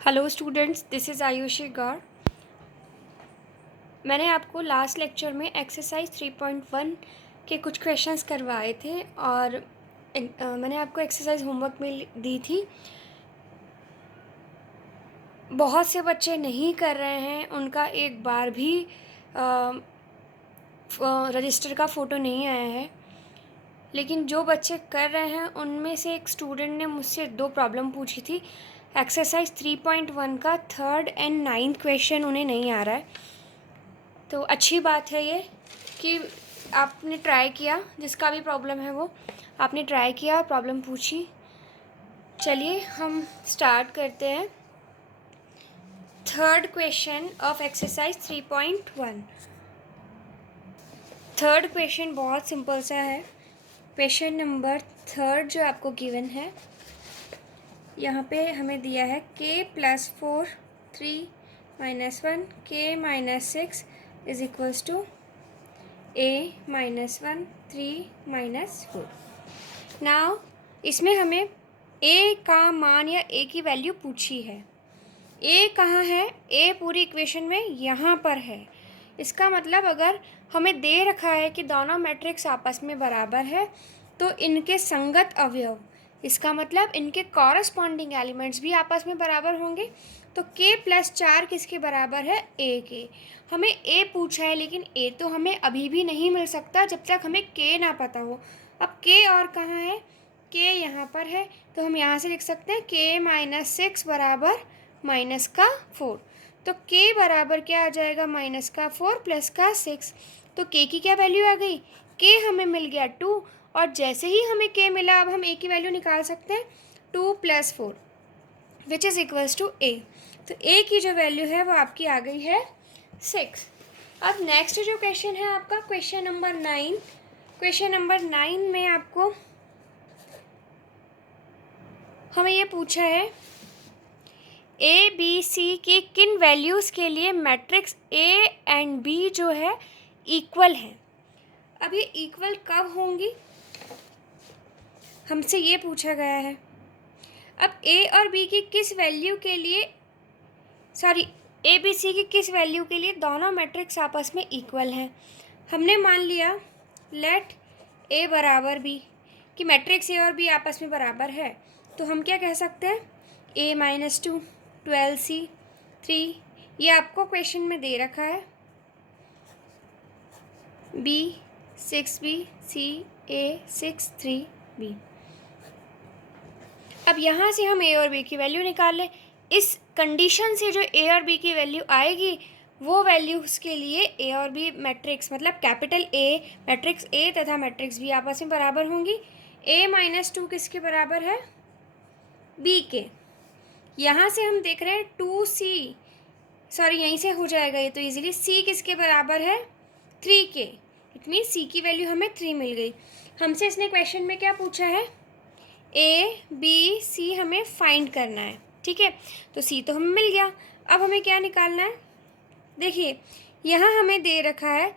Hello students, this is Ayushi Gaur. मैंने आपको last lecture में एक्सरसाइज 3.1 के कुछ क्वेश्चंस करवाए थे और मैंने आपको एक्सरसाइज होमवर्क में दी थी। बहुत से बच्चे नहीं कर रहे हैं, उनका एक बार भी रजिस्टर का फ़ोटो नहीं आया है। लेकिन जो बच्चे कर रहे हैं उनमें से एक स्टूडेंट ने मुझसे 2 प्रॉब्लम पूछी थी। एक्सरसाइज 3.1 का 3rd एंड 9th क्वेश्चन उन्हें नहीं आ रहा है। तो अच्छी बात है ये कि आपने ट्राई किया, जिसका भी प्रॉब्लम है वो आपने ट्राई किया, प्रॉब्लम पूछी। चलिए हम स्टार्ट करते हैं। 3rd question of exercise 3.1। 3rd question बहुत सिंपल सा है। क्वेश्चन नंबर 3rd जो आपको गिवन है, यहाँ पे हमें दिया है k+4 3 - 1 k-6 is equals to a-1 3 - 4। Now इसमें हमें a का मान या a की वैल्यू पूछी है। a कहाँ है? a पूरी इक्वेशन में यहाँ पर है। इसका मतलब अगर हमें दे रखा है कि दोनों मैट्रिक्स आपस में बराबर है तो इनके संगत अवयव, इसका मतलब इनके कॉरस्पॉन्डिंग एलिमेंट्स भी आपस में बराबर होंगे। तो k+4 किसके बराबर है? a के। हमें a पूछा है, लेकिन a तो हमें अभी भी नहीं मिल सकता जब तक हमें k ना पता हो। अब k और कहाँ है? k यहाँ पर है, तो हम यहाँ से लिख सकते हैं k-6 बराबर -4। तो k बराबर क्या आ जाएगा? -4 प्लस 6। तो k की क्या वैल्यू आ गई? k हमें मिल गया 2, और जैसे ही हमें k मिला अब हम a की वैल्यू निकाल सकते हैं 2 + 4 which is equals to a। तो a की जो वैल्यू है वो आपकी आ गई है 6। अब नेक्स्ट जो क्वेश्चन है आपका क्वेश्चन नंबर 9। क्वेश्चन नंबर 9 में आपको हमें ये पूछा है ए बी सी की किन वैल्यूज़ के लिए मैट्रिक्स ए एंड बी जो है इक्वल है। अब ये इक्वल कब होंगी, हमसे ये पूछा गया है। अब ए और बी की किस वैल्यू के लिए ए बी सी की किस वैल्यू के लिए दोनों मैट्रिक्स आपस में इक्वल हैं। हमने मान लिया लेट ए बराबर बी कि मैट्रिक्स ए और बी आपस में बराबर है, तो हम क्या कह सकते हैं? a-2 12c 3, ये आपको क्वेश्चन में दे रखा है। b 6b c a 6 3b। अब यहाँ से हम a और b की वैल्यू निकाल लें। इस कंडीशन से जो a और b की वैल्यू आएगी वो वैल्यूज़ के लिए a और b मैट्रिक्स, मतलब कैपिटल A मैट्रिक्स A तथा मैट्रिक्स B आपस में बराबर होंगी। a-2 किसके बराबर है? b के। यहाँ से हम देख रहे हैं 2c, यहीं से हो जाएगा ये तो इजीली। c किसके बराबर है? 3 के। इट मीन c की वैल्यू हमें 3 मिल गई। हमसे इसने क्वेश्चन में क्या पूछा है? a b c हमें फाइंड करना है, ठीक है। तो c तो हमें मिल गया। अब हमें क्या निकालना है? देखिए यहाँ हमें दे रखा है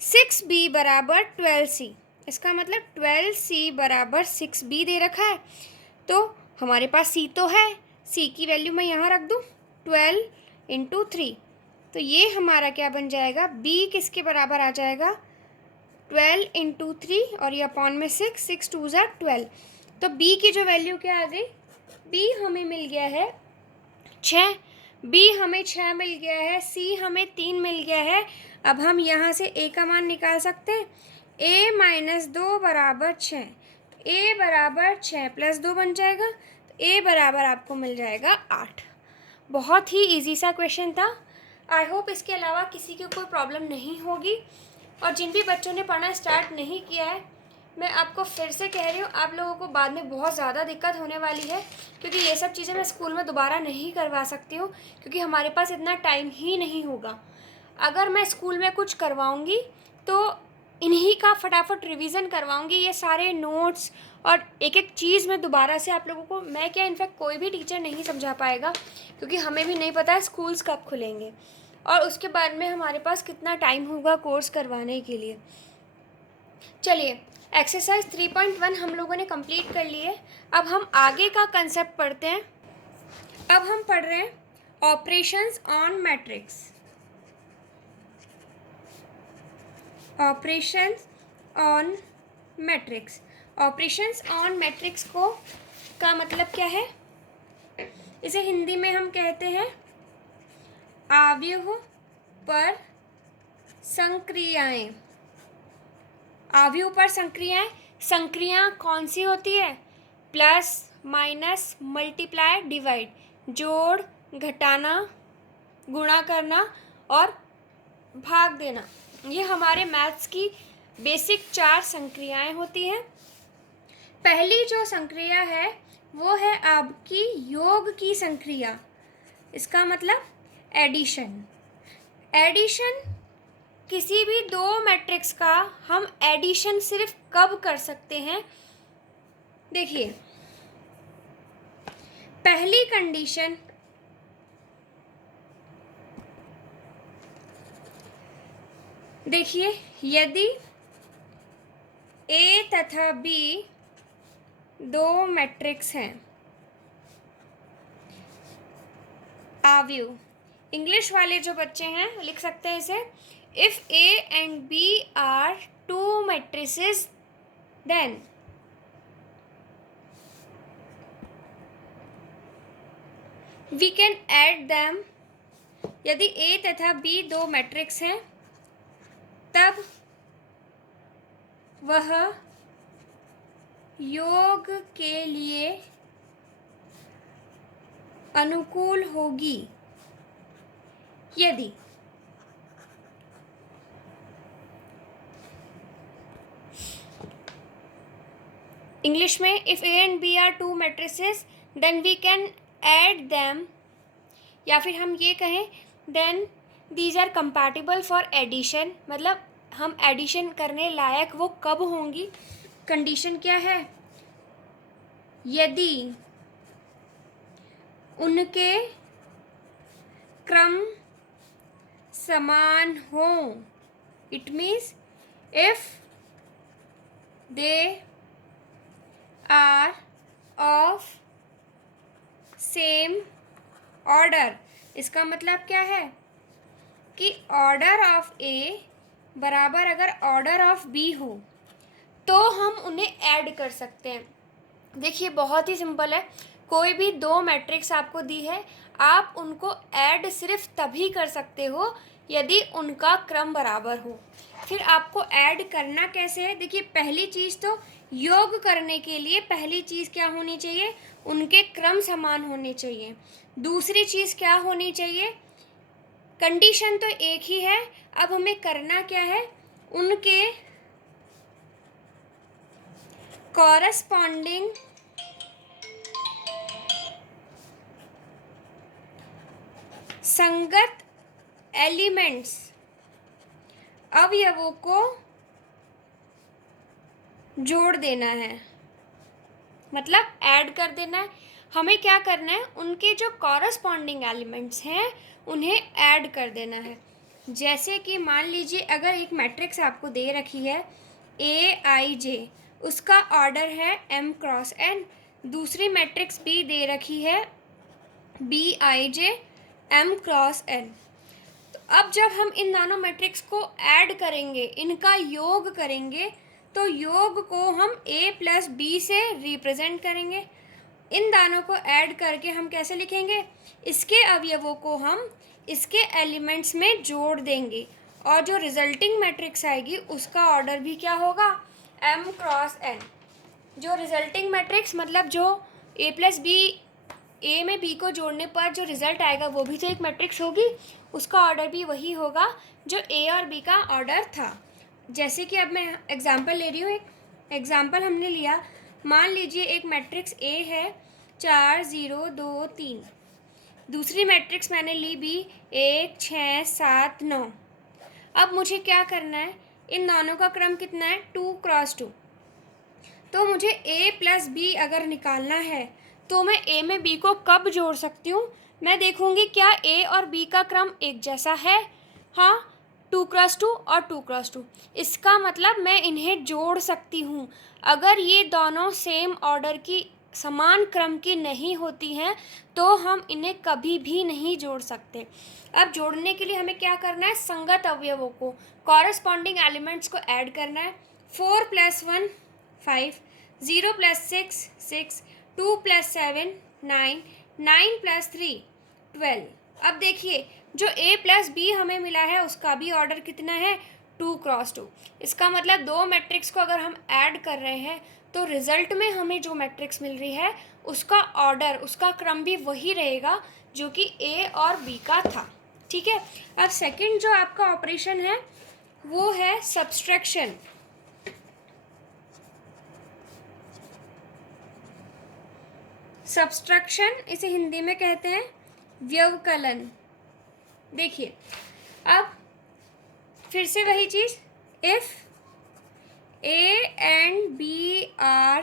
6b बराबर 12c, इसका मतलब 12c बराबर 6b दे रखा है। तो हमारे पास c तो है, c की वैल्यू मैं यहाँ रख दूँ 12 × 3, तो ये हमारा क्या बन जाएगा? b किसके बराबर आ जाएगा? 12 × 3 और ये अपॉन में 6 6 2 = 12। तो b की जो वैल्यू क्या आ गई? b हमें मिल गया है 6, b हमें 6 मिल गया है, c हमें 3 मिल गया है। अब हम यहाँ से a का मान निकाल सकते हैं। a-2 बराबर 6, a बराबर 6 + 2 बन जाएगा, तो a बराबर आपको मिल जाएगा 8। बहुत ही इजी सा क्वेश्चन था। आई होप इसके अलावा किसी की कोई प्रॉब्लम नहीं होगी। और जिन भी बच्चों ने पढ़ना स्टार्ट नहीं किया है, मैं आपको फिर से कह रही हूँ, आप लोगों को बाद में बहुत ज़्यादा दिक्कत होने वाली है, क्योंकि ये सब चीज़ें मैं स्कूल में दोबारा नहीं करवा सकती हूँ, क्योंकि हमारे पास इतना टाइम ही नहीं होगा। अगर मैं स्कूल में कुछ करवाऊँगी तो इन्हीं का फटाफट रिवीजन करवाऊँगी, ये सारे नोट्स और एक एक चीज़ मैं दोबारा से आप लोगों को, मैं क्या इनफैक्ट कोई भी टीचर नहीं समझा पाएगा, क्योंकि हमें भी नहीं पता है स्कूल्स कब खुलेंगे और उसके बाद में हमारे पास कितना टाइम होगा कोर्स करवाने के लिए। चलिए एक्सरसाइज 3.1 हम लोगों ने कंप्लीट कर लिए। अब हम आगे का कंसेप्ट पढ़ते हैं। अब हम पढ़ रहे हैं operations on matrix, operations on matrix. Operations on matrix को का मतलब क्या है? इसे हिंदी में हम कहते हैं आव्यूह पर संक्रियाएं। आव्यूह पर संक्रियाएं। संक्रिया कौन सी होती है? प्लस, माइनस, मल्टीप्लाई, डिवाइड, जोड़, घटाना, गुणा करना और भाग देना। ये हमारे मैथ्स की बेसिक 4 संक्रियाएं होती हैं। पहली जो संक्रिया है वो है आपकी योग की संक्रिया। इसका मतलब एडिशन। एडिशन, किसी भी 2 मैट्रिक्स का हम एडिशन सिर्फ कब कर सकते हैं? देखिए, पहली कंडीशन, देखिए, यदि ए तथा बी 2 मैट्रिक्स हैं, आव्यूह। इंग्लिश वाले जो बच्चे हैं लिख सकते हैं इसे, if A and B are 2 matrices then we can add them. यदि ए तथा बी 2 मैट्रिक्स हैं तब वह योग के लिए अनुकूल होगी यदि इंग्लिश में if A and B are 2 matrices then we can add them, या फिर हम ये कहें then these are compatible for addition. मतलब हम एडिशन करने लायक वो कब होंगी? कंडीशन क्या है? यदि उनके क्रम समान हो। It means if they are of same order. इसका मतलब क्या है कि ऑर्डर ऑफ ए बराबर अगर ऑर्डर ऑफ बी हो तो हम उन्हें ऐड कर सकते हैं। देखिए, बहुत ही सिंपल है। कोई भी 2 मैट्रिक्स आपको दी है, आप उनको ऐड सिर्फ तभी कर सकते हो यदि उनका क्रम बराबर हो। फिर आपको ऐड करना कैसे है? देखिए, पहली चीज़ तो योग करने के लिए पहली चीज़ क्या होनी चाहिए? उनके क्रम समान होने चाहिए। दूसरी चीज़ क्या होनी चाहिए? कंडीशन तो एक ही है, अब हमें करना क्या है? उनके कॉरस्पॉन्डिंग संगत एलिमेंट्स, अवयवों को जोड़ देना है, मतलब ऐड कर देना है। हमें क्या करना है? उनके जो कॉरस्पॉन्डिंग एलिमेंट्स हैं उन्हें ऐड कर देना है। जैसे कि मान लीजिए अगर एक मैट्रिक्स आपको दे रखी है A_I_J, उसका ऑर्डर है m×n। दूसरी मैट्रिक्स B दे रखी है B_I_J m×n। तो अब जब हम इन दोनों मैट्रिक्स को ऐड करेंगे, इनका योग करेंगे, तो योग को हम A+B से रिप्रेजेंट करेंगे। इन दोनों को ऐड करके हम कैसे लिखेंगे? इसके अवयवों को हम इसके एलिमेंट्स में जोड़ देंगे और जो रिजल्टिंग मैट्रिक्स आएगी उसका ऑर्डर भी क्या होगा? m×n। जो रिजल्टिंग मैट्रिक्स मतलब जो A+B, ए में बी को जोड़ने पर जो रिजल्ट आएगा वो भी तो एक मैट्रिक्स होगी, उसका ऑर्डर भी वही होगा जो ए और बी का ऑर्डर था। जैसे कि अब मैं एग्जांपल ले रही हूँ। एक एग्जांपल हमने लिया, मान लीजिए एक मैट्रिक्स ए है 4 0 2 3। दूसरी मैट्रिक्स मैंने ली बी 1 6 7 9। अब मुझे क्या करना है? इन दोनों का क्रम कितना है? 2×2। तो मुझे A+B अगर निकालना है तो मैं ए में बी को कब जोड़ सकती हूँ? मैं देखूँगी क्या ए और बी का क्रम एक जैसा है। हाँ, 2×2 और 2×2। इसका मतलब मैं इन्हें जोड़ सकती हूँ। अगर ये दोनों सेम ऑर्डर की समान क्रम की नहीं होती हैं तो हम इन्हें कभी भी नहीं जोड़ सकते। अब जोड़ने के लिए हमें क्या करना है, संगत अवयवों को, कॉरस्पॉन्डिंग एलिमेंट्स को ऐड करना है। 4 + 1 5, 0 + 6 6, 2 + 7 9, 9 + 3 12। अब देखिए जो a + b हमें मिला है उसका भी ऑर्डर कितना है, 2 × 2। इसका मतलब दो मैट्रिक्स को अगर हम ऐड कर रहे हैं तो रिजल्ट में हमें जो मैट्रिक्स मिल रही है उसका ऑर्डर, उसका क्रम भी वही रहेगा जो कि a और b का था। ठीक है। अब सेकंड जो आपका ऑपरेशन है वो है सब्सट्रैक्शन। सब्सट्रैक्शन इसे हिंदी में कहते हैं व्यवकलन। देखिए अब फिर से वही चीज, if a and b are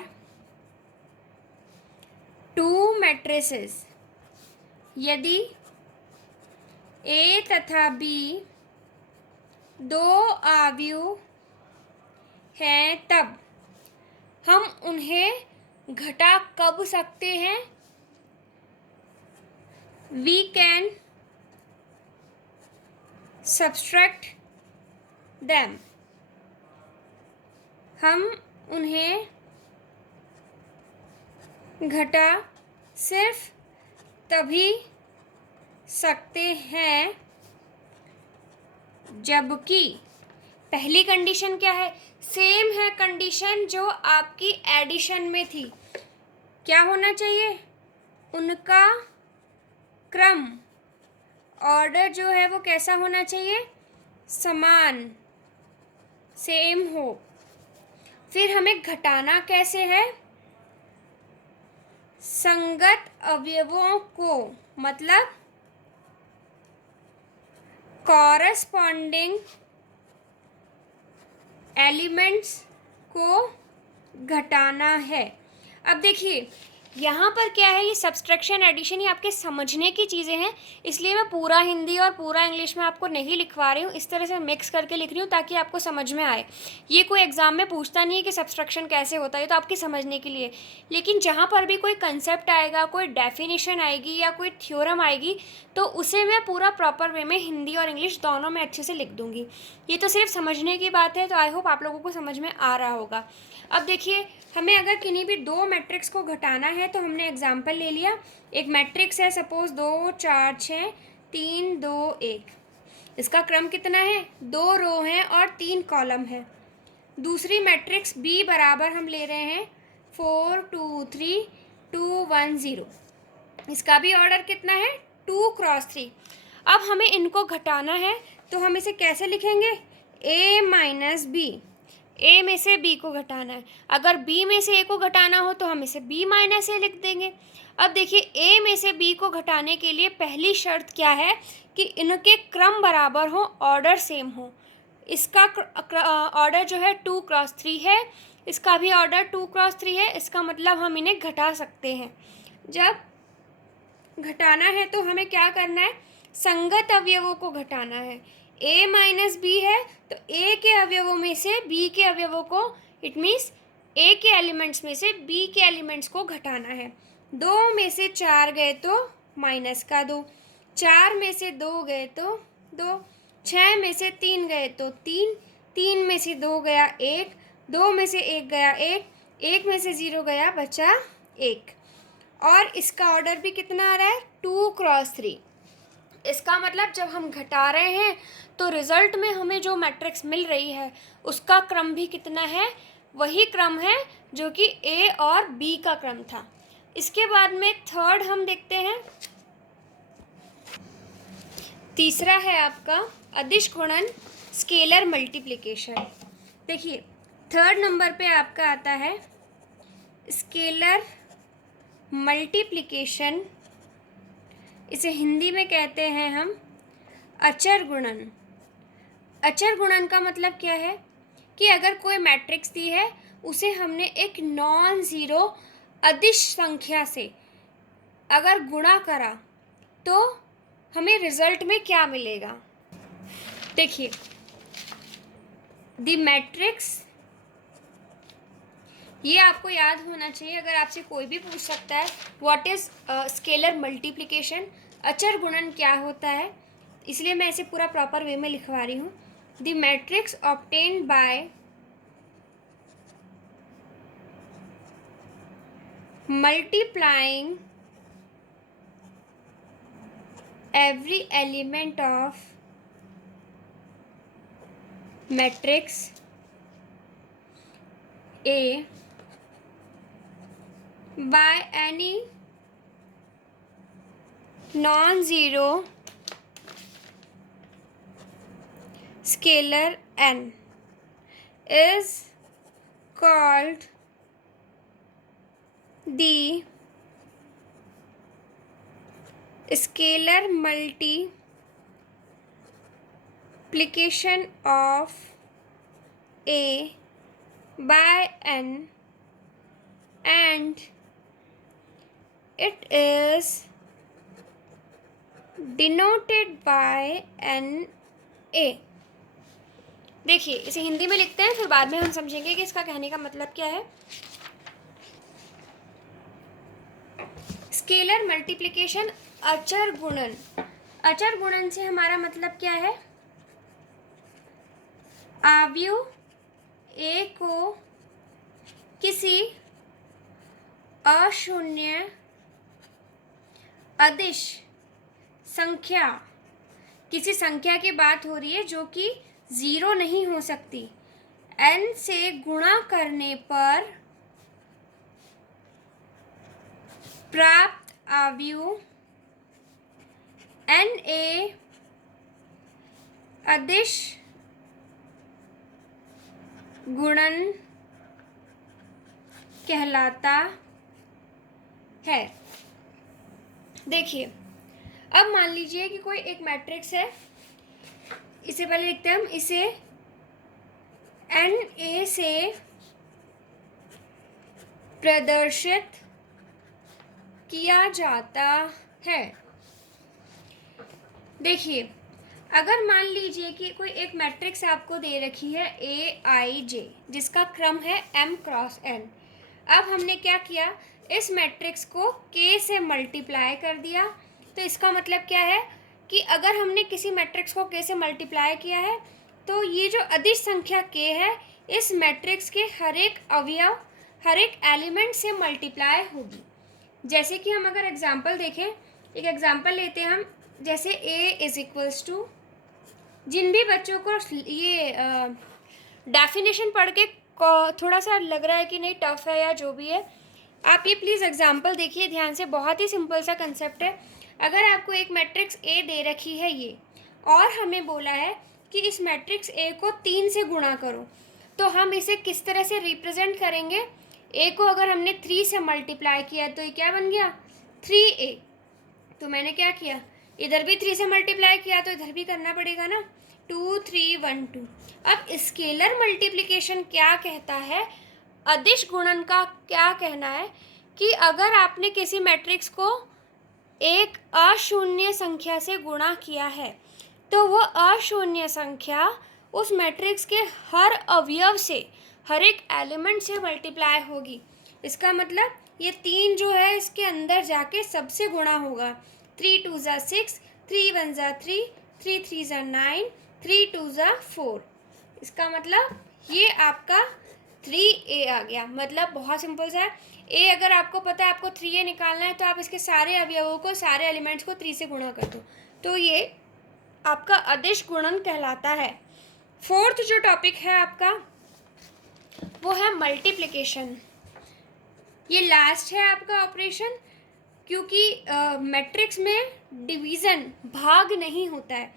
two matrices, यदि a तथा b दो आव्यूह हैं तब हम उन्हें घटा कब सकते हैं, we can subtract them, हम उन्हें घटा सिर्फ तभी सकते हैं जबकि, पहली कंडीशन क्या है, सेम है कंडीशन जो आपकी एडिशन में थी, क्या होना चाहिए, उनका क्रम, ऑर्डर जो है वो कैसा होना चाहिए, समान, सेम हो। फिर हमें घटाना कैसे है, संगत अवयवों को, मतलब कॉरस्पॉन्डिंग एलिमेंट्स को घटाना है। अब देखिए यहाँ पर क्या है, ये सब्सट्रैक्शन एडिशन ये आपके समझने की चीज़ें हैं, इसलिए मैं पूरा हिंदी और पूरा इंग्लिश में आपको नहीं लिखवा रही हूँ, इस तरह से मिक्स करके लिख रही हूँ ताकि आपको समझ में आए। ये कोई एग्जाम में पूछता नहीं है कि सब्सट्रैक्शन कैसे होता है, ये तो आपके समझने के लिए। लेकिन जहाँ पर भी कोई कंसेप्ट आएगा, कोई डेफिनेशन आएगी या कोई थ्योरम आएगी तो उसे मैं पूरा प्रॉपर वे में हिंदी और इंग्लिश दोनों में अच्छे से लिख दूँगी। ये तो सिर्फ समझने की बात है, तो आई होप आप लोगों को समझ में आ रहा होगा। अब देखिए हमें अगर किन्हीं भी दो मैट्रिक्स को घटाना है तो हमने एग्जाम्पल ले लिया, एक मैट्रिक्स है सपोज 2 4 6 3 2 1, इसका क्रम कितना है, 2 रो हैं और 3 कॉलम है। दूसरी मैट्रिक्स B बराबर हम ले रहे हैं 4 2 3 2 1 0, इसका भी ऑर्डर कितना है, 2 × 3। अब हमें इनको घटाना है तो हम इसे कैसे लिखेंगे, a - b, a में से b को घटाना है, अगर b में से a को घटाना हो तो हम इसे b - a लिख देंगे। अब देखिए a में से b को घटाने के लिए पहली शर्त क्या है कि इनके क्रम बराबर हो, ऑर्डर सेम हो। इसका ऑर्डर जो है 2 × 3 है, इसका भी ऑर्डर 2 × 3 है, इसका मतलब हम इन्हें घटा सकते हैं। जब घटाना है तो हमें क्या करना है, संगत अवयवों को घटाना है। a - b है तो a के अवयवों में से b के अवयवों को, इट मीन्स a के एलिमेंट्स में से b के एलिमेंट्स को घटाना है। 2 में से 4 गए तो -2, 4 में से 2 गए तो 2, 6 में से 3 गए तो 3, 3 में से 2 गया 1, 2 में से 1 गया 1, 1 में से 0 गया बचा 1, और इसका ऑर्डर भी कितना आ रहा है, 2 × 3। इसका मतलब जब हम घटा रहे हैं तो रिजल्ट में हमें जो मैट्रिक्स मिल रही है उसका क्रम भी कितना है, वही क्रम है जो कि A और B का क्रम था। इसके बाद में थर्ड हम देखते हैं, तीसरा है आपका अदिश गुणन, स्केलर मल्टीप्लिकेशन। देखिए थर्ड नंबर पे आपका आता है स्केलर मल्टीप्लिकेशन, इसे हिंदी में कहते हैं हम अचर गुणन। अचर गुणन का मतलब क्या है कि अगर कोई मैट्रिक्स दी है उसे हमने एक नॉन ज़ीरो अदिश संख्या से अगर गुणा करा तो हमें रिजल्ट में क्या मिलेगा। देखिए द मैट्रिक्स ये आपको याद होना चाहिए, अगर आपसे कोई भी पूछ सकता है व्हाट इज़ स्केलर मल्टीप्लिकेशन, अचर गुणन क्या होता है, इसलिए मैं इसे पूरा प्रॉपर वे में लिखवा रही हूँ। The matrix obtained by multiplying every element of matrix A by any non-zero scalar n is called the scalar multiplication of A by n, and it is denoted by NA। देखिए इसे हिंदी में लिखते हैं, फिर बाद में हम समझेंगे कि इसका कहने का मतलब क्या है। स्केलर मल्टीप्लिकेशन, अचर गुणन। अचर गुणन से हमारा मतलब क्या है, अवयव A को किसी अशून्य अदिश संख्या, किसी संख्या की बात हो रही है जो कि 0 नहीं हो सकती, n से गुणा करने पर प्राप्त अवयव NA अदिश गुणन कहलाता है। देखिए अब मान लीजिए कि कोई एक मैट्रिक्स है, इसे पहले लिखते हैं हम, इसे NA से प्रदर्शित किया जाता है। देखिए अगर मान लीजिए कि कोई एक मैट्रिक्स आपको दे रखी है AIJ, जिसका क्रम है m क्रॉस n। अब हमने क्या किया, इस मैट्रिक्स को K से मल्टीप्लाई कर दिया। तो इसका मतलब क्या है कि अगर हमने किसी मैट्रिक्स को K से मल्टीप्लाई किया है तो ये जो अदिश संख्या K है इस मैट्रिक्स के हर एक अवयव, हर एक एलिमेंट से मल्टीप्लाई होगी। जैसे कि हम अगर एग्जाम्पल देखें, एक एग्जाम्पल लेते हैं हम, जैसे A इज इक्वल्स टू, जिन भी बच्चों को ये डेफिनेशन पढ़ के थोड़ा सा लग रहा है कि नहीं टफ है या जो भी है, आप ये प्लीज़ एग्जाम्पल देखिए ध्यान से, बहुत ही सिंपल सा कंसेप्ट है। अगर आपको एक मैट्रिक्स A दे रखी है ये, और हमें बोला है कि इस मैट्रिक्स A को 3 से गुणा करो, तो हम इसे किस तरह से रिप्रेजेंट करेंगे। A को अगर हमने 3 से मल्टीप्लाई किया तो ये क्या बन गया, 3A। तो मैंने क्या किया, इधर भी 3 से मल्टीप्लाई किया तो इधर भी करना पड़ेगा ना, 2 3 1 2। अब स्केलर मल्टीप्लिकेशन क्या कहता है, अदिश गुणन का क्या कहना है कि अगर आपने किसी मैट्रिक्स को एक अशून्य संख्या से गुणा किया है तो वो अशून्य संख्या उस मैट्रिक्स के हर अवयव से, हर एक एलिमेंट से मल्टीप्लाई होगी। इसका मतलब ये 3 जो है इसके अंदर जाके सबसे गुणा होगा। 3 2 ज़ा 6, 3 1 ज़ा 3, 3 3 ज़ा 9, 3 2 ज़ा 4। इसका मतलब ये आपका 3A आ गया। मतलब बहुत सिंपल सा है। A अगर आपको पता है आपको 3A निकालना है तो आप इसके सारे अवयवों को, सारे एलिमेंट्स को 3 से गुणा कर दो, तो ये आपका अदिश गुणन कहलाता है। फोर्थ जो टॉपिक है आपका वो है मल्टीप्लिकेशन। ये लास्ट है आपका ऑपरेशन, क्योंकि मैट्रिक्स में डिवीज़न, भाग नहीं होता है।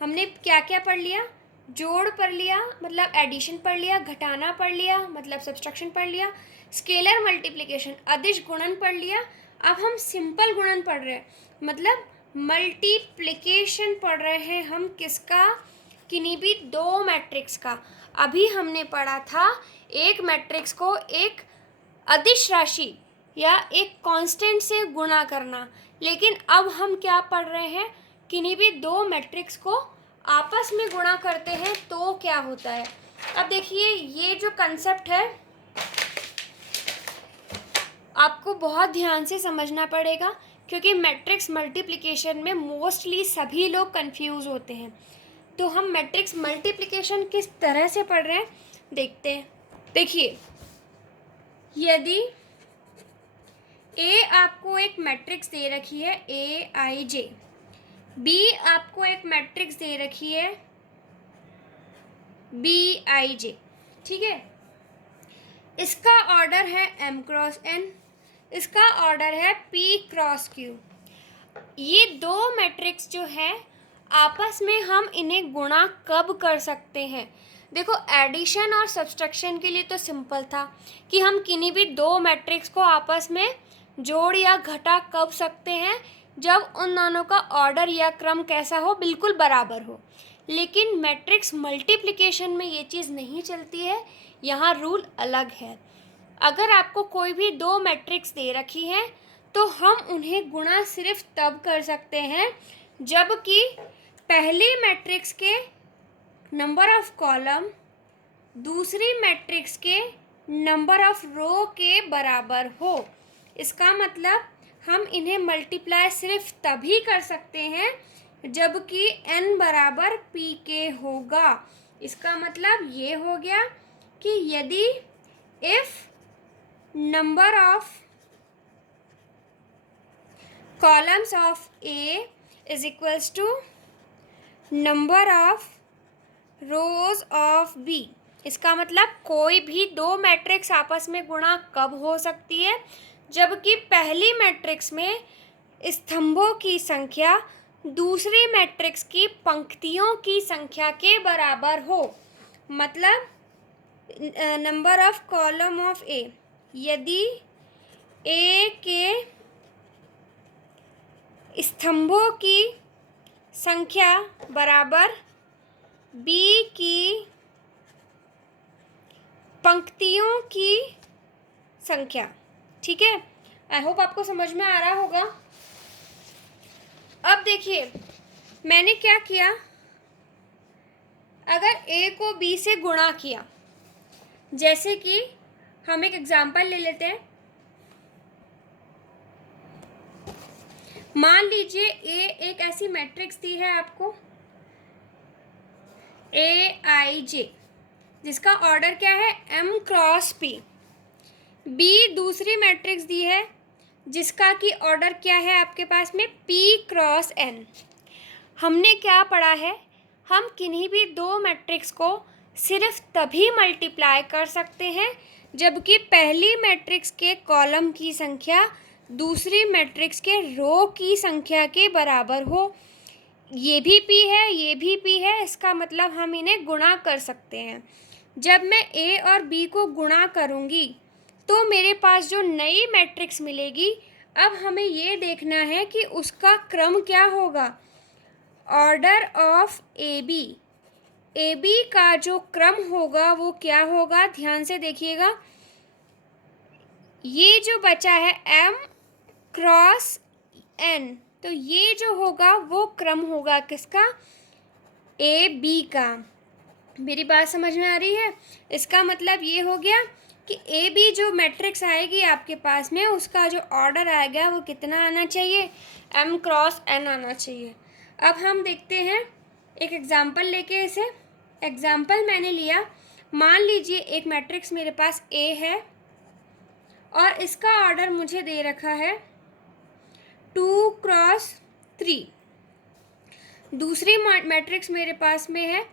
हमने क्या क्या पढ़ लिया, जोड़ पढ़ लिया मतलब एडिशन पढ़ लिया, घटाना पढ़ लिया मतलब सब्सट्रैक्शन पढ़ लिया, स्केलर मल्टीप्लिकेशन अदिश गुणन पढ़ लिया। अब हम सिंपल गुणन पढ़ रहे हैं, मतलब मल्टीप्लिकेशन पढ़ रहे हैं हम किसका, किन्हीं भी 2 मैट्रिक्स का। अभी हमने पढ़ा था एक मैट्रिक्स को एक अदिश राशि या एक कांस्टेंट से गुणा करना, लेकिन अब हम क्या पढ़ रहे हैं, किन्हीं भी 2 मैट्रिक्स को आपस में गुणा करते हैं तो क्या होता है। अब देखिए ये जो कंसेप्ट है आपको बहुत ध्यान से समझना पड़ेगा, क्योंकि मैट्रिक्स मल्टीप्लिकेशन में मोस्टली सभी लोग कंफ्यूज होते हैं। तो हम मैट्रिक्स मल्टीप्लिकेशन किस तरह से पढ़ रहे हैं देखते हैं। देखिए, यदि ए आपको एक मैट्रिक्स दे रखी है AIJ, बी आपको एक मैट्रिक्स दे रखी है BIJ, ठीक है। इसका ऑर्डर है M क्रॉस N, इसका ऑर्डर है P क्रॉस Q। ये दो मैट्रिक्स जो है आपस में हम इन्हें गुणा कब कर सकते हैं? देखो, एडिशन और सब्सट्रैक्शन के लिए तो सिंपल था कि हम किन्हीं भी दो मैट्रिक्स को आपस में जोड़ या घटा कब सकते हैं, जब उन दोनों का ऑर्डर या क्रम कैसा हो, बिल्कुल बराबर हो। लेकिन मैट्रिक्स मल्टीप्लिकेशन में ये चीज़ नहीं चलती है, यहाँ रूल अलग है। अगर आपको कोई भी दो मैट्रिक्स दे रखी है तो हम उन्हें गुणा सिर्फ तब कर सकते हैं जबकि पहली मैट्रिक्स के नंबर ऑफ कॉलम दूसरी मैट्रिक्स के नंबर ऑफ रो के बराबर हो। इसका मतलब हम इन्हें मल्टीप्लाई सिर्फ तभी कर सकते हैं जबकि n बराबर p के होगा। इसका मतलब ये हो गया कि यदि if number of columns of A is equals to number of rows of B। इसका मतलब कोई भी दो मैट्रिक्स आपस में गुणा कब हो सकती है, जबकि पहली मैट्रिक्स में स्तंभों की संख्या दूसरी मैट्रिक्स की पंक्तियों की संख्या के बराबर हो। मतलब नंबर ऑफ कॉलम ऑफ ए, यदि ए के स्तंभों की संख्या बराबर बी की पंक्तियों की संख्या, ठीक है। आई होप आपको समझ में आ रहा होगा। अब देखिए, मैंने क्या किया, अगर ए को बी से गुणा किया, जैसे कि हम एक एग्जाम्पल ले लेते हैं। मान लीजिए ए एक ऐसी मैट्रिक्स दी है आपको AIJ, जिसका ऑर्डर क्या है M क्रॉस P। बी दूसरी मैट्रिक्स दी है जिसका कि ऑर्डर क्या है आपके पास में P क्रॉस N। हमने क्या पढ़ा है, हम किन्हीं भी दो मैट्रिक्स को सिर्फ तभी मल्टीप्लाई कर सकते हैं जबकि पहली मैट्रिक्स के कॉलम की संख्या दूसरी मैट्रिक्स के रो की संख्या के बराबर हो। ये भी P है, ये भी P है, इसका मतलब हम इन्हें गुणा कर सकते हैं। जब मैं A और B को गुणा करूँगी तो मेरे पास जो नई मैट्रिक्स मिलेगी, अब हमें ये देखना है कि उसका क्रम क्या होगा, ऑर्डर ऑफ ए बी का जो क्रम होगा वो क्या होगा, ध्यान से देखिएगा। ये जो बचा है M क्रॉस N, तो ये जो होगा वो क्रम होगा किसका, AB का। मेरी बात समझ में आ रही है? इसका मतलब ये हो गया कि AB जो मैट्रिक्स आएगी आपके पास में, उसका जो ऑर्डर आएगा वो कितना आना चाहिए, M क्रॉस N आना चाहिए। अब हम देखते हैं एक एग्जाम्पल लेके इसे। एग्जाम्पल मैंने लिया, मान लीजिए एक मैट्रिक्स मेरे पास A है और इसका ऑर्डर मुझे दे रखा है 2 क्रॉस 3। दूसरी मैट्रिक्स मेरे पास में है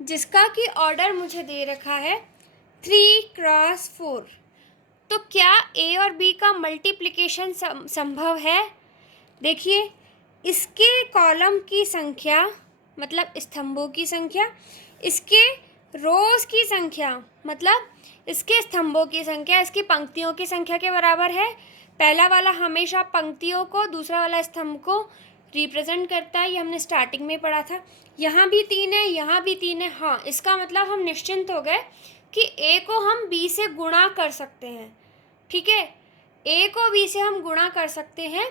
जिसका कि ऑर्डर मुझे दे रखा है 3 क्रॉस 4। तो क्या A और B का मल्टीप्लिकेशन संभव है? देखिए, इसके कॉलम की संख्या मतलब स्तंभों की संख्या, इसके रोज की संख्या मतलब इसके स्तंभों की संख्या इसकी पंक्तियों की संख्या के बराबर है। पहला वाला हमेशा पंक्तियों को, दूसरा वाला स्तंभ को रिप्रेजेंट करता है, ये हमने स्टार्टिंग में पढ़ा था। यहाँ भी 3 है, यहाँ भी 3 है। हाँ, इसका मतलब हम निश्चिंत हो गए कि A को हम B से गुणा कर सकते हैं, ठीक है। A को B से हम गुणा कर सकते हैं।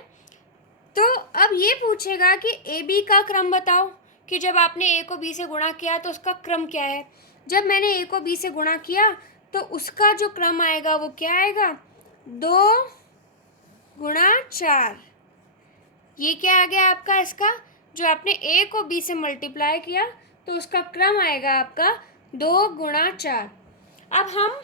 तो अब ये पूछेगा कि AB का क्रम बताओ, कि जब आपने A को B से गुणा किया तो उसका क्रम क्या है। जब मैंने A को B से गुणा किया तो उसका जो क्रम आएगा वो क्या आएगा, 2 गुणा 4, ये क्या आ गया आपका, इसका जो आपने a को b से मल्टीप्लाई किया तो उसका क्रम आएगा आपका 2 गुणा 4। अब हम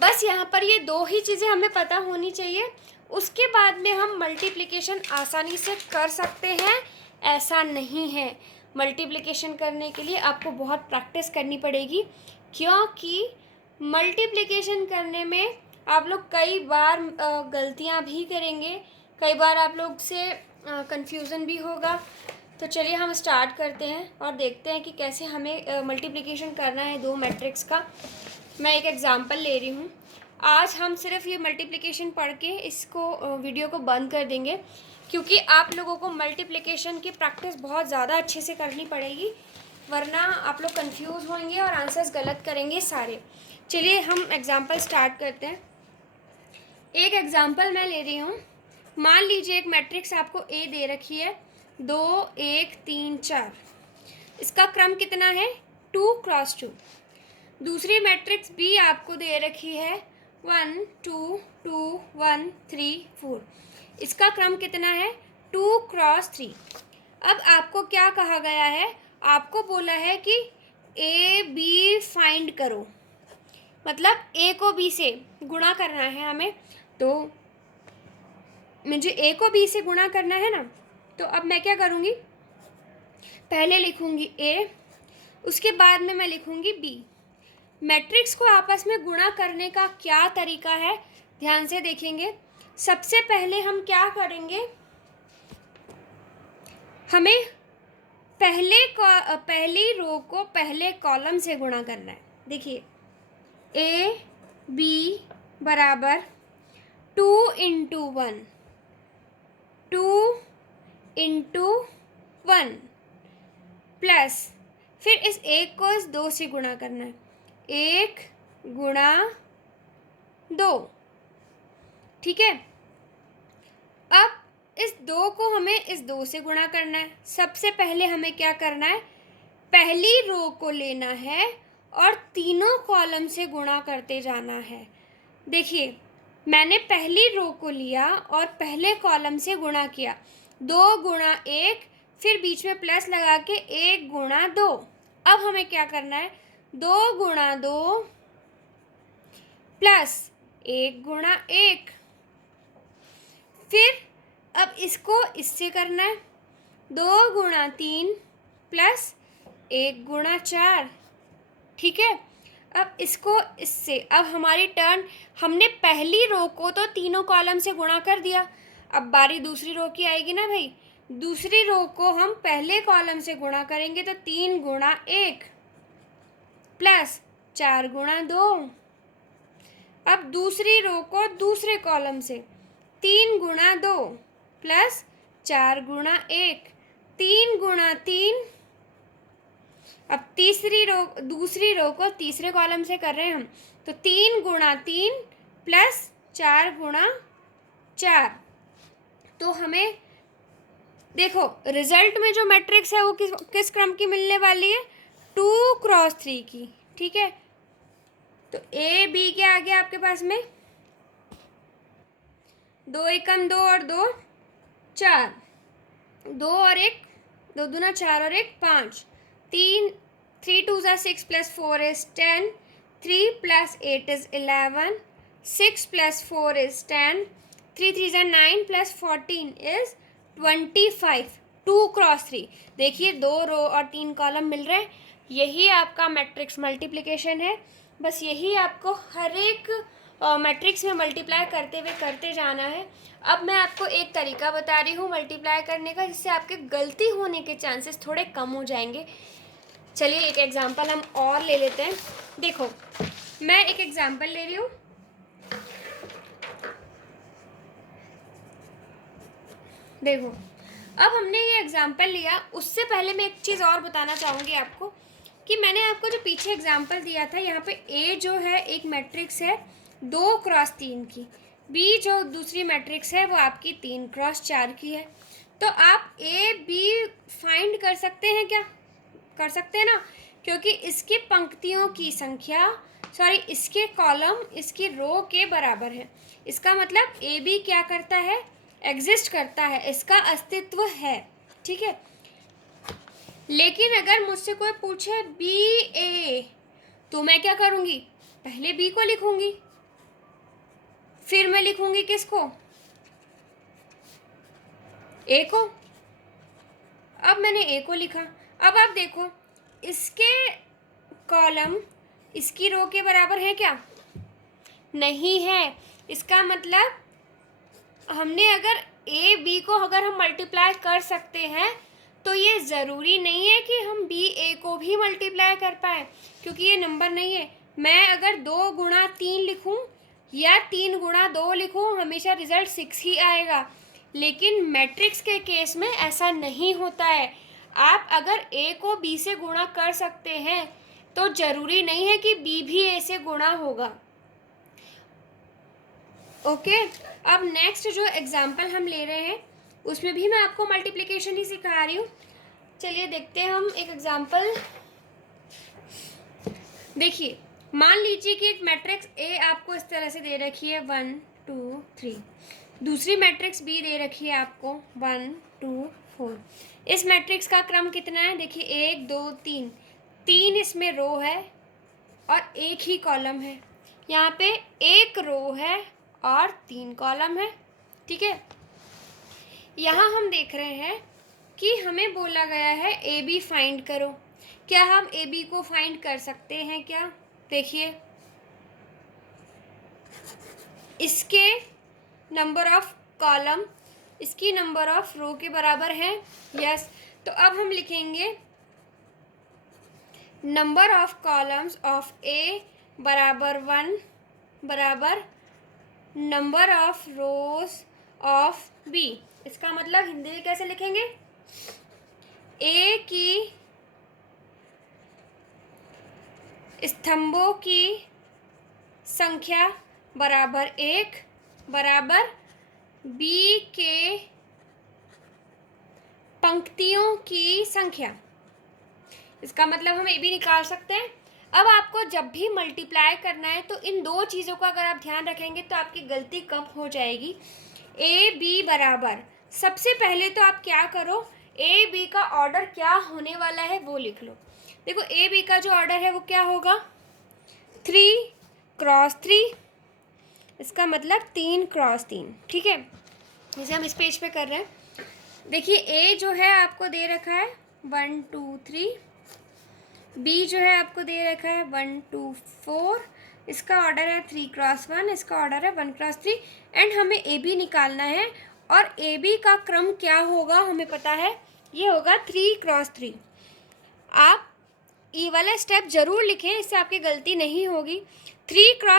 बस यहाँ पर ये 2 ही चीज़ें हमें पता होनी चाहिए, उसके बाद में हम मल्टीप्लिकेशन आसानी से कर सकते हैं, ऐसा नहीं है। मल्टीप्लिकेशन करने के लिए आपको बहुत प्रैक्टिस करनी पड़ेगी, क्योंकि मल्टीप्लिकेशन करने में आप लोग कई बार गलतियाँ भी करेंगे, कई बार आप लोग से कंफ्यूजन भी होगा। तो चलिए हम स्टार्ट करते हैं और देखते हैं कि कैसे हमें मल्टीप्लिकेशन करना है 2 मैट्रिक्स का। मैं एक एग्ज़ाम्पल ले रही हूँ। आज हम सिर्फ ये मल्टीप्लिकेशन पढ़ के इसको वीडियो को बंद कर देंगे, क्योंकि आप लोगों को मल्टीप्लिकेशन की प्रैक्टिस बहुत ज़्यादा अच्छे से करनी पड़ेगी, वरना आप लोग कंफ्यूज होंगे और आंसर्स गलत करेंगे सारे। चलिए हम एग्ज़ाम्पल स्टार्ट करते हैं। एक एग्ज़ाम्पल मैं ले रही हूँ। मान लीजिए एक मैट्रिक्स आपको ए दे रखी है, 2 1 3 4। इसका क्रम कितना है, 2 क्रॉस 2। दूसरी मैट्रिक्स बी आपको दे रखी है 1 2 2 1 3 4। इसका क्रम कितना है, 2 क्रॉस 3। अब आपको क्या कहा गया है, आपको बोला है कि ए बी फाइंड करो, मतलब ए को बी से गुणा करना है हमें। तो मुझे ए को बी से गुणा करना है ना, तो अब मैं क्या करूँगी, पहले लिखूँगी ए, उसके बाद में मैं लिखूँगी बी। मैट्रिक्स को आपस में गुणा करने का क्या तरीका है, ध्यान से देखेंगे। सबसे पहले हम क्या करेंगे, हमें पहली रो को पहले कॉलम से गुणा करना है। देखिए ए बी बराबर 2 इंटू 1, 2 इंटू 1 प्लस, फिर इस एक को इस 2 से गुणा करना है, 1 गुणा 2, ठीक है। अब इस 2 को हमें इस 2 से गुणा करना है। सबसे पहले हमें क्या करना है, पहली रो को लेना है और तीनों कॉलम से गुणा करते जाना है। देखिए मैंने पहली रो को लिया और पहले कॉलम से गुणा किया, 2 गुणा 1, फिर बीच में प्लस लगा के 1 गुणा 2। अब हमें क्या करना है, 2 गुणा 2 प्लस 1 गुणा 1, फिर अब इसको इससे करना है, 2 गुणा 3 प्लस 1 गुणा 4, ठीक है। अब इसको इससे, अब हमारी टर्न, हमने पहली रो को तो तीनों कॉलम से गुणा कर दिया, अब बारी दूसरी रो की आएगी ना भाई। दूसरी रो को हम पहले कॉलम से गुणा करेंगे तो 3 गुणा 1 प्लस 4 गुणा 2। अब दूसरी रो को दूसरे कॉलम से 3 गुणा 2 प्लस 4 गुणा 1, 3 गुणा 3। अब दूसरी रो को तीसरे कॉलम से कर रहे हैं हम, तो 3 गुणा 3 प्लस 4 गुणा 4। तो हमें देखो रिजल्ट में जो मैट्रिक्स है वो किस क्रम की मिलने वाली है, 2 क्रॉस 3 की, ठीक है। तो ए बी क्या आ गया आपके पास में, 2 एकम 2 और 2 4, 2 और 1 2 दूना 4 और 1 5, 3 2 ज़ा 6 plus 4 is 10, 3 plus 8 is 11, 6 plus 4 is 10, 3 3 ज़ा 9 प्लस 14 इज़ 25, 2 क्रॉस 3। देखिए 2 रो और 3 कॉलम मिल रहे हैं, यही आपका मैट्रिक्स मल्टीप्लिकेशन है। बस यही आपको हर एक मैट्रिक्स में मल्टीप्लाई करते हुए करते जाना है। अब मैं आपको एक तरीका बता रही हूँ मल्टीप्लाई करने का, जिससे आपके गलती होने के चांसेस थोड़े कम हो जाएंगे। चलिए एक एग्जांपल हम और ले लेते हैं। देखो मैं एक एग्जांपल ले रही हूँ, देखो अब हमने ये एग्जांपल लिया, उससे पहले मैं एक चीज़ और बताना चाहूँगी आपको कि मैंने आपको जो पीछे एग्जांपल दिया था, यहाँ पे ए जो है एक मैट्रिक्स है 2 क्रॉस 3 की, बी जो दूसरी मैट्रिक्स है वो आपकी 3 क्रॉस 4 की है। तो आप ए बी फाइंड कर सकते हैं क्या, कर सकते हैं ना। क्योंकि इसकी पंक्तियों की संख्या इसके कॉलम इसकी रो के बराबर है। इसका मतलब ए बी क्या करता है, एग्जिस्ट करता है, इसका अस्तित्व है। ठीक है, लेकिन अगर मुझसे कोई पूछे बी ए, तो मैं क्या करूँगी, पहले बी को लिखूँगी, फिर मैं लिखूँगी किसको, ए को। अब मैंने ए को लिखा। अब आप देखो, इसके कॉलम इसकी रो के बराबर है क्या, नहीं है। इसका मतलब हमने अगर ए बी को अगर हम मल्टीप्लाई कर सकते हैं, तो ये ज़रूरी नहीं है कि हम बी ए को भी मल्टीप्लाई कर पाए, क्योंकि ये नंबर नहीं है। मैं अगर 2 गुणा 3 लिखूं या 3 गुणा 2 लिखूं, हमेशा रिजल्ट 6 ही आएगा। लेकिन मैट्रिक्स के केस में ऐसा नहीं होता है। आप अगर ए को बी से गुणा कर सकते हैं, तो ज़रूरी नहीं है कि बी भी ए से गुणा होगा। ओके, अब नेक्स्ट जो एग्जाम्पल हम ले रहे हैं, उसमें भी मैं आपको मल्टीप्लिकेशन ही सिखा रही हूँ। चलिए देखते हैं हम एक एग्जाम्पल। देखिए, मान लीजिए कि एक मैट्रिक्स ए आपको इस तरह से दे रखी है 1 2 3, दूसरी मैट्रिक्स बी दे रखी है आपको 1 2 4। इस मैट्रिक्स का क्रम कितना है, देखिए 1 2 3, 3 इसमें रो है और एक ही कॉलम है। यहाँ पे एक रो है और 3 कॉलम है। ठीक है, यहाँ हम देख रहे हैं कि हमें बोला गया है ए बी फाइंड करो। क्या हम ए बी को फाइंड कर सकते हैं क्या, देखिए इसके नंबर ऑफ कॉलम इसकी नंबर ऑफ रो के बराबर है। यस, तो अब हम लिखेंगे number of columns of A बराबर 1 बराबर number of rows of B. इसका मतलब हिंदी में कैसे लिखेंगे, ए की स्तंभों की संख्या बराबर 1 बराबर बी के पंक्तियों की संख्या। इसका मतलब हम ए बी निकाल सकते हैं। अब आपको जब भी मल्टीप्लाई करना है, तो इन 2 चीज़ों का अगर आप ध्यान रखेंगे तो आपकी गलती कम हो जाएगी। ए बी बराबर, सबसे पहले तो आप क्या करो, ए बी का ऑर्डर क्या होने वाला है वो लिख लो। देखो, ए बी का जो ऑर्डर है वो क्या होगा, 3 क्रॉस 3। इसका मतलब 3 क्रॉस 3। ठीक है, जैसे हम इस पेज पे कर रहे हैं। देखिए, ए जो है आपको दे रखा है 1 2 3, बी जो है आपको दे रखा है 1 2 4, इसका ऑर्डर है 3 क्रॉस 1, इसका ऑर्डर है 1 क्रॉस 3, एंड हमें ए बी निकालना है। और ए बी का क्रम क्या होगा हमें पता है, ये होगा 3 क्रॉस 3। आप ई वाला स्टेप ज़रूर लिखें, इससे आपकी गलती नहीं होगी। 3 क्रॉस